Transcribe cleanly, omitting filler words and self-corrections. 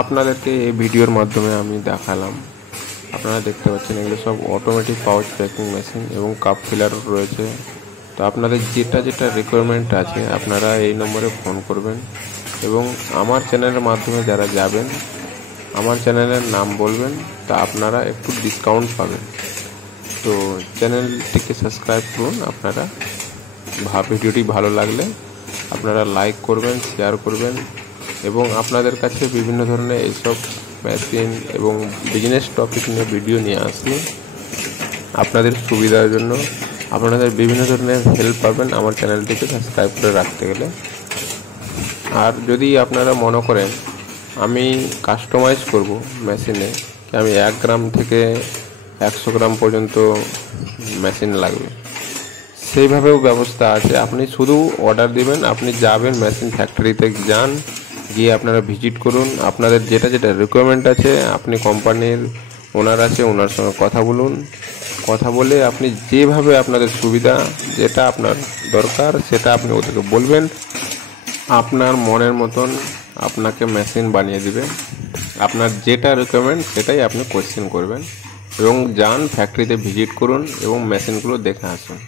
আপনাদেরকে এই ভিডিওর মাধ্যমে আমি দেখালাম। আপনারা দেখতে পাচ্ছেন এগুলো সব অটোমেটিক পাউচ প্যাকিং মেশিন এবং কাপ ফিলারও রয়েছে। তো আপনাদের যেটা যেটা রিকোয়ারমেন্ট আছে আপনারা এই নম্বরে ফোন করবেন এবং আমার চ্যানেলের মাধ্যমে যারা যাবেন আমার চ্যানেলের নাম বলবেন, তা আপনারা একটু ডিসকাউন্ট পাবেন। তো চ্যানেলটিকে সাবস্ক্রাইব করুন। আপনারা ভিডিওটি ভালো লাগলে আপনারা লাইক করবেন, শেয়ার করবেন এবং আপনাদের কাছে বিভিন্ন ধরনের এইসব মেশিন এবং বিজনেস টপিক নিয়ে ভিডিও নিয়ে আসি আপনাদের সুবিধার জন্য। আপনাদের বিভিন্ন ধরনের হেল্প পাবেন আমার চ্যানেলটিকে সাবস্ক্রাইব করে রাখতে গেলে। আর যদি আপনারা মনে করেন আমি কাস্টমাইজ করব মেশিনে, আমি 1 গ্রাম থেকে 100 গ্রাম পর্যন্ত মেশিন লাগবে, সেইভাবেও ব্যবস্থা আছে। আপনি শুধু অর্ডার দিবেন, আপনি যাবেন মেশিন ফ্যাক্টরিতে যান, গিয়ে আপনারা ভিজিট করুন, আপনাদের যেটা যেটা রিকোয়ারমেন্ট আছে আপনি কোম্পানির ওনার আছে ওনার সঙ্গে কথা বলুন। কথা বলে আপনি যেভাবে আপনাদের সুবিধা যেটা আপনার দরকার সেটা আপনি ওদেরকে বলবেন, আপনার মনের মতন আপনাকে মেশিন বানিয়ে দিবে। আপনার যেটা রিকোয়ারমেন্ট সেটাই আপনি কোয়েশ্চেন করবেন এবং যান ফ্যাক্টরিতে ভিজিট করুন এবং মেশিনগুলো দেখে আসুন।